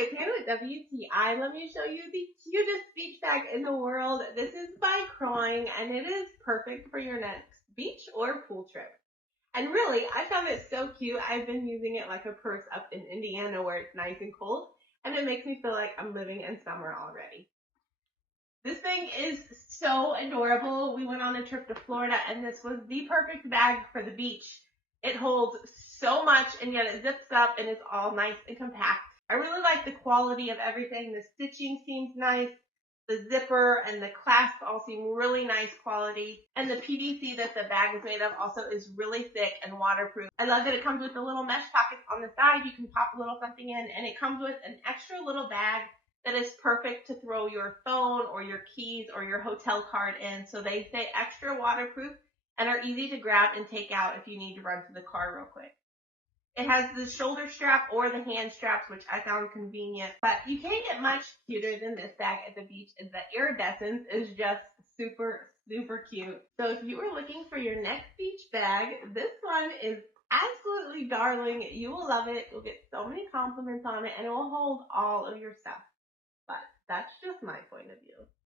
it's Hannah with WTI. Let me show you the cutest beach bag in the world. This is by Crawing, and it is perfect for your next beach or pool trip. And really, I found it so cute. I've been using it like a purse up in Indiana where it's nice and cold, and it makes me feel like I'm living in summer already. This thing is so adorable. We went on a trip to Florida, and this was the perfect bag for the beach. It holds so much, and yet it zips up and is all nice and compact. I really like the quality of everything. The stitching seems nice. The zipper and the clasp all seem really nice quality. And the PVC that the bag is made of also is really thick and waterproof. I love that it comes with the little mesh pockets on the side. You can pop a little something in, and it comes with an extra little bag that is perfect to throw your phone or your keys or your hotel card in. So they say extra waterproof and are easy to grab and take out if you need to run to the car real quick. It has the shoulder strap or the hand straps, which I found convenient, but you can't get much cuter than this bag at the beach. And the iridescence is just super, super cute. So if you are looking for your next beach bag, this one is absolutely darling. You will love it. You'll get so many compliments on it, and it will hold all of your stuff. But that's just my point of view.